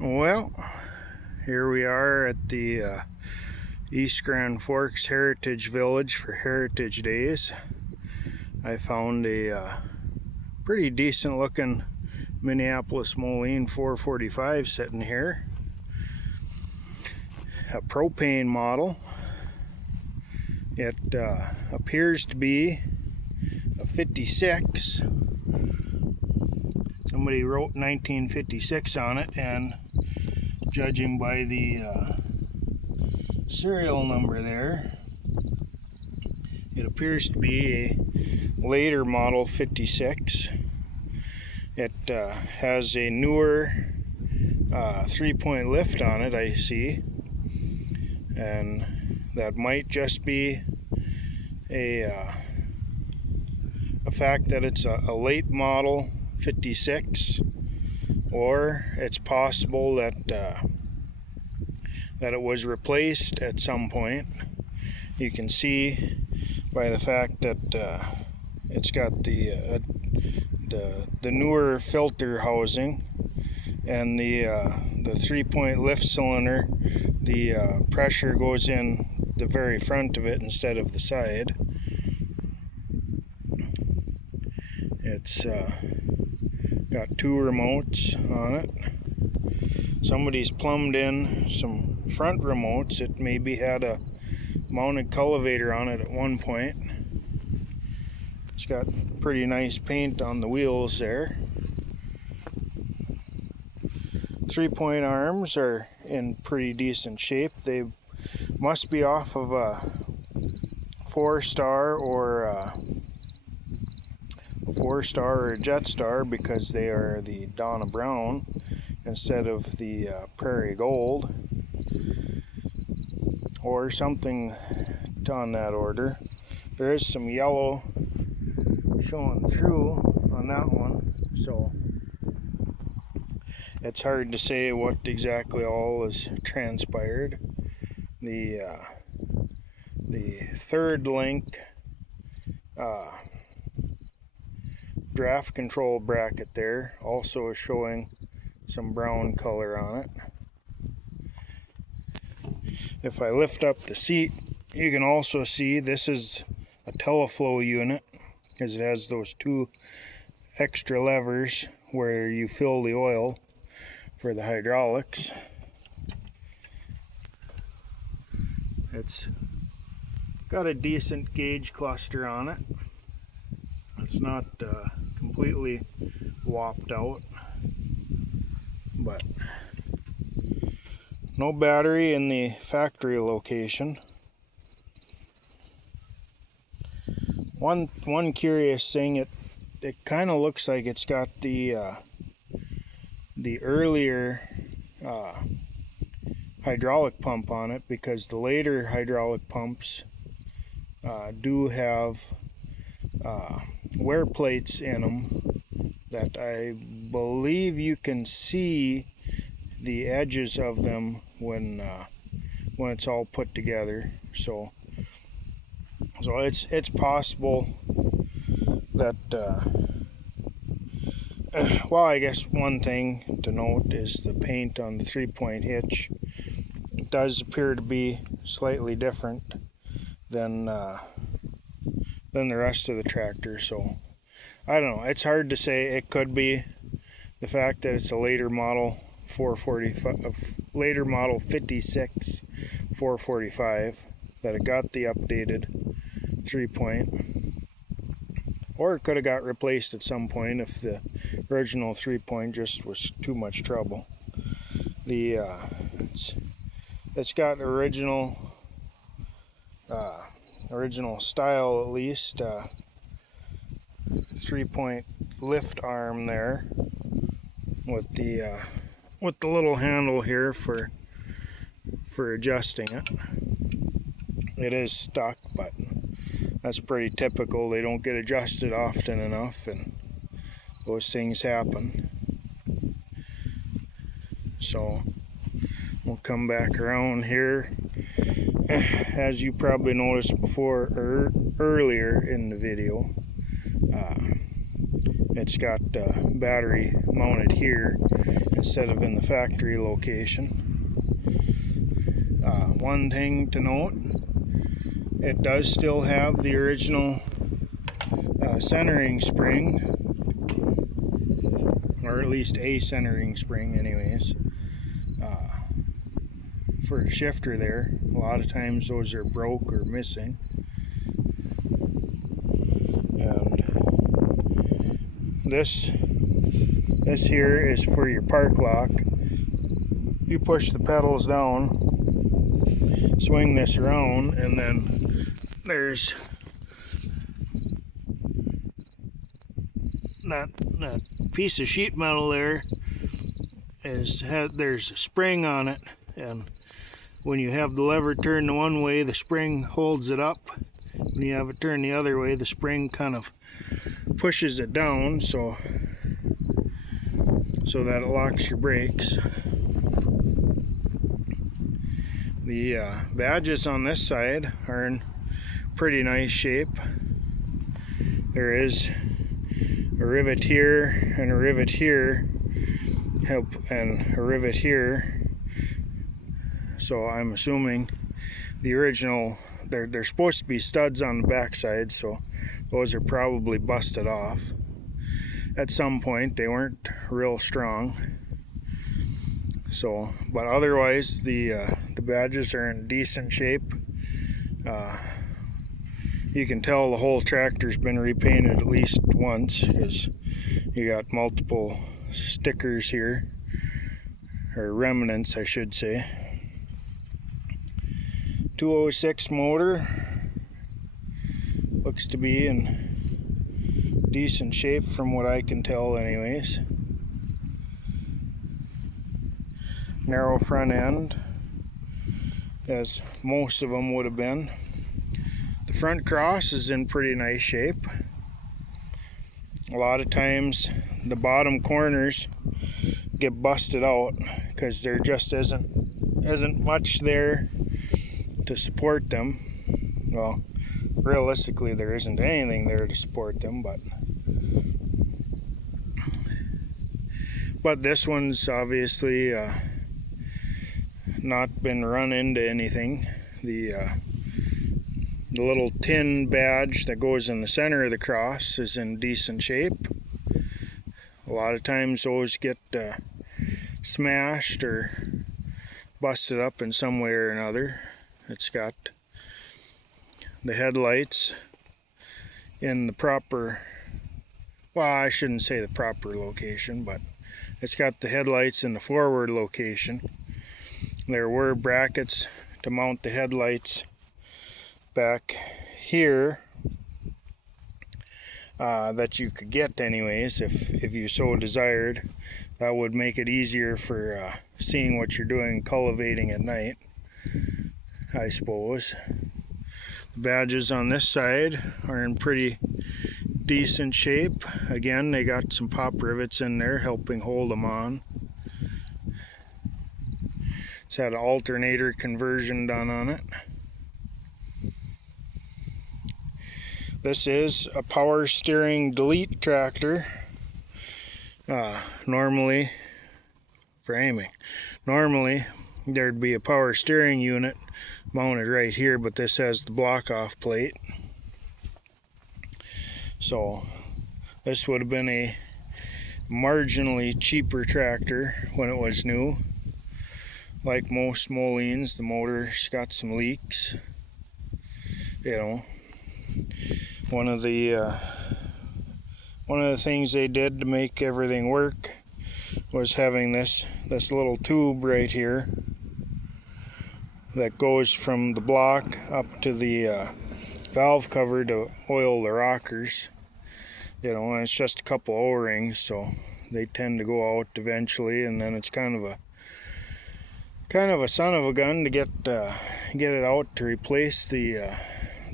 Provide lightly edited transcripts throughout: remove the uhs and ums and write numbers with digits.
Well, here we are at the East Grand Forks Heritage Village for Heritage Days. I found a pretty decent looking Minneapolis Moline 445 sitting here. A propane model. It appears to be a 56. Somebody wrote 1956 on it, and judging by the serial number there, it appears to be a later model 56. It has a newer 3-point lift on it, I see, and that might just be a fact that it's a late model 56, or it's possible that that it was replaced at some point. You can see by the fact that it's got the newer filter housing and the 3-point lift cylinder. The pressure goes in the very front of it instead of the side. It's got 2 remotes on it. Somebody's plumbed in some front remotes. It maybe had a mounted cultivator on it at one point. It's got pretty nice paint on the wheels there. 3-point arms are in pretty decent shape. They must be off of a 4-star or a 4-star or a Jetstar, because they are the Donna Brown instead of the Prairie Gold, or something on that order. There is some yellow showing through on that one, so it's hard to say what exactly all is transpired. The third link draft control bracket there also is showing some brown color on it. If I lift up the seat, you can also see this is a teleflow unit, because it has those 2 extra levers where you fill the oil for the hydraulics. It's got a decent gauge cluster on it. It's not completely whopped out, but no battery in the factory location. One curious thing, it kind of looks like it's got the earlier hydraulic pump on it, because the later hydraulic pumps do have wear plates in them that I believe you can see the edges of them when it's all put together. So it's possible that well, I guess one thing to note is the paint on the 3-point hitch. It does appear to be slightly different than the rest of the tractor, so I don't know. It's hard to say. It could be the fact that it's a later model 56 445 that it got the updated 3-point, or it could have got replaced at some point if the original 3-point just was too much trouble. It's got original style, at least 3-point lift arm there with the little handle here for adjusting it. It is stuck, but that's pretty typical. They don't get adjusted often enough, and those things happen. So we'll come back around here. As you probably noticed before or earlier in the video, it's got battery mounted here, instead of in the factory location. One thing to note, it does still have the original centering spring, or at least a centering spring anyways, for the shifter there. A lot of times those are broke or missing. And this here is for your park lock. You push the pedals down, swing this around, and then there's that piece of sheet metal there there's a spring on it, and when you have the lever turned the one way, the spring holds it up. When you have it turned the other way, the spring kind of pushes it down so that it locks your brakes. The badges on this side are in pretty nice shape. There is a rivet here and a rivet here, and a rivet here. So I'm assuming the original, they're supposed to be studs on the back side, so those are probably busted off. At some point they weren't real strong. So, but otherwise the badges are in decent shape. You can tell the whole tractor's been repainted at least once, because you got multiple stickers here, or remnants I should say. 206 motor, looks to be in decent shape from what I can tell anyways. Narrow front end, as most of them would have been. The front cross is in pretty nice shape. A lot of times the bottom corners get busted out because there just isn't much there to support them. Well, realistically there isn't anything there to support them, but this one's obviously not been run into anything. The little tin badge that goes in the center of the cross is in decent shape. A lot of times those get smashed or busted up in some way or another. It's got the headlights in the proper, well, I shouldn't say the proper location, but it's got the headlights in the forward location. There were brackets to mount the headlights back here that you could get anyways if you so desired. That would make it easier for seeing what you're doing cultivating at night, I suppose. The badges on this side are in pretty decent shape. Again, they got some pop rivets in there helping hold them on. It's had an alternator conversion done on it. This is a power steering delete tractor. Normally there'd be a power steering unit mounted right here, but this has the block off plate. So this would have been a marginally cheaper tractor when it was new. Like most Molines, the motor's got some leaks. You know, one of the things they did to make everything work was having this little tube right here that goes from the block up to the valve cover to oil the rockers. You know, and it's just a couple O-rings, so they tend to go out eventually, and then it's kind of a son of a gun to get it out to replace the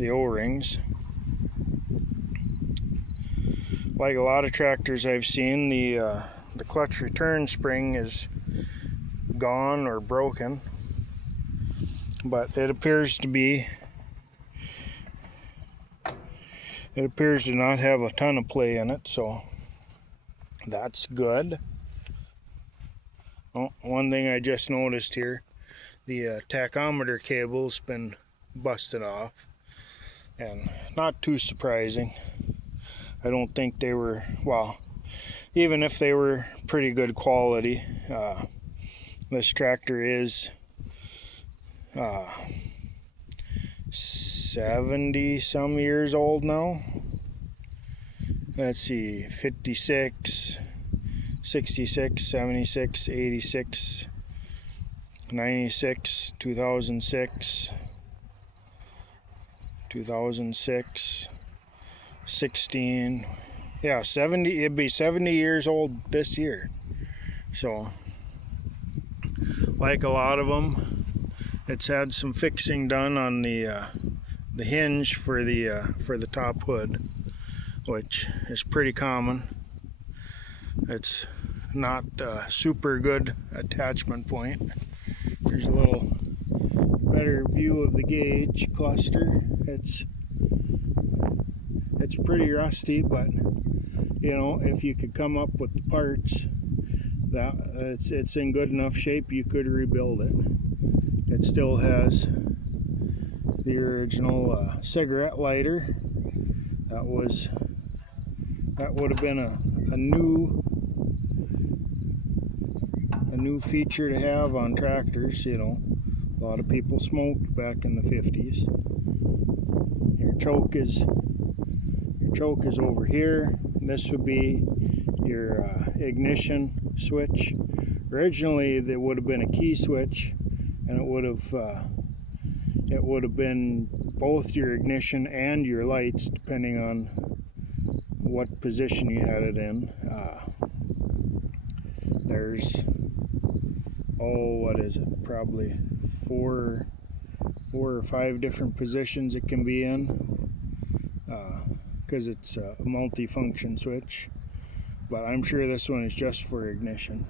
O-rings. Like a lot of tractors I've seen, the clutch return spring is gone or broken, but it appears to not have a ton of play in it, so that's good. Oh, one thing I just noticed here, the tachometer cable's been busted off, and not too surprising. I don't think they were, well, even if they were pretty good quality, this tractor is 70 some years old now. Let's see, 56, 66, 76, 86, 96, 2006, 2006, 16, yeah, 70, it'd be 70 years old this year. So, like a lot of them, it's had some fixing done on the hinge for the top hood, which is pretty common. It's not a super good attachment point. Here's a little better view of the gauge cluster. It's pretty rusty, but you know, if you could come up with the parts, that it's in good enough shape, you could rebuild it. It still has the original cigarette lighter. That would have been a new feature to have on tractors. You know, a lot of people smoked back in the 50s. Your choke is over here. This would be your ignition switch. Originally, there would have been a key switch, and it would have been both your ignition and your lights, depending on what position you had it in. There's, what is it? Probably four or five different positions it can be in, because it's a multi-function switch. But I'm sure this one is just for ignition.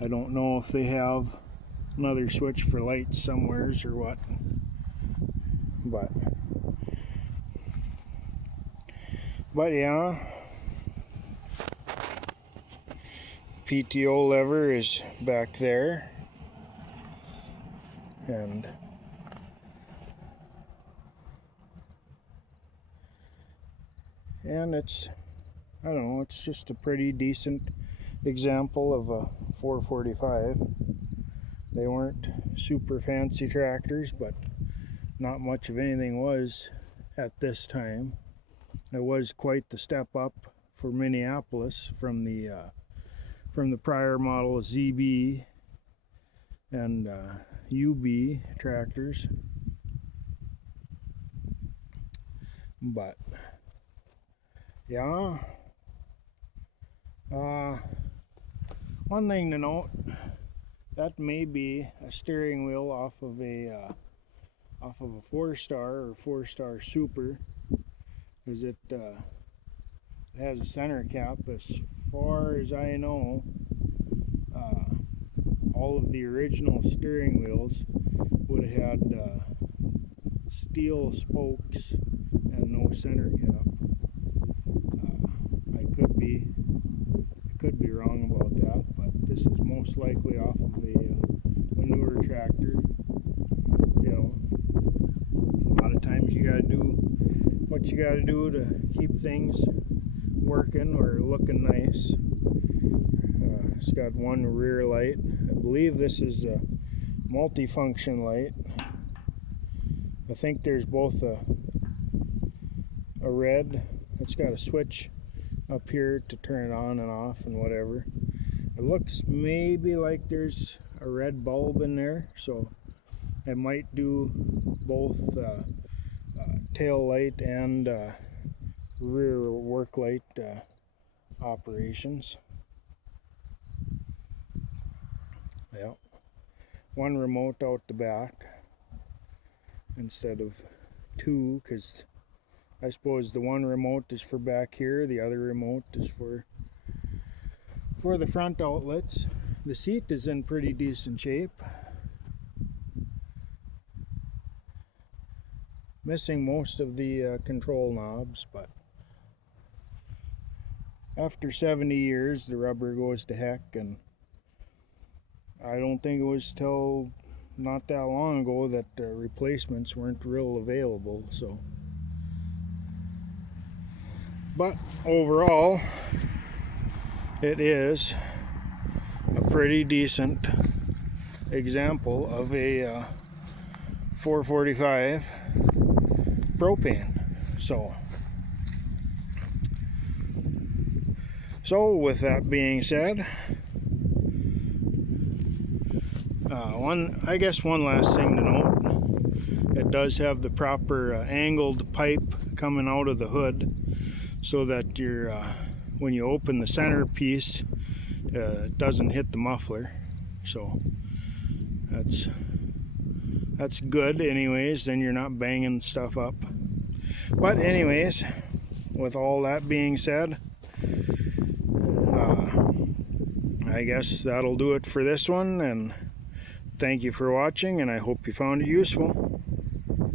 I don't know if they have another switch for lights somewheres or what, but yeah, PTO lever is back there, and it's, I don't know, it's just a pretty decent example of a 445. They weren't super fancy tractors, but not much of anything was at this time. It was quite the step up for Minneapolis from the prior model ZB and UB tractors. But yeah, one thing to note, that may be a steering wheel off of a 4-star or 4-star super, because it has a center cap. As far as I know, all of the original steering wheels would have had steel spokes and no center cap. I could be wrong about that, but this is most likely off of a newer tractor. You know, a lot of times you gotta do what you gotta do to keep things working or looking nice. It's got one rear light. I believe this is a multi-function light. I think there's both a red. It's got a switch up here to turn it on and off and whatever. It looks maybe like there's a red bulb in there, so it might do both tail light and rear work light operations. Yeah, one remote out the back instead of two, because I suppose the one remote is for back here, the other remote is for the front outlets. The seat is in pretty decent shape. Missing most of the control knobs, but after 70 years the rubber goes to heck, and I don't think it was till not that long ago that replacements weren't real available. So, but overall, it is a pretty decent example of a 445 propane. So with that being said, one last thing to note, it does have the proper angled pipe coming out of the hood, so that your when you open the center piece, it doesn't hit the muffler. So that's good anyways, then you're not banging stuff up. But anyways, with all that being said, I guess that'll do it for this one, and thank you for watching, and I hope you found it useful.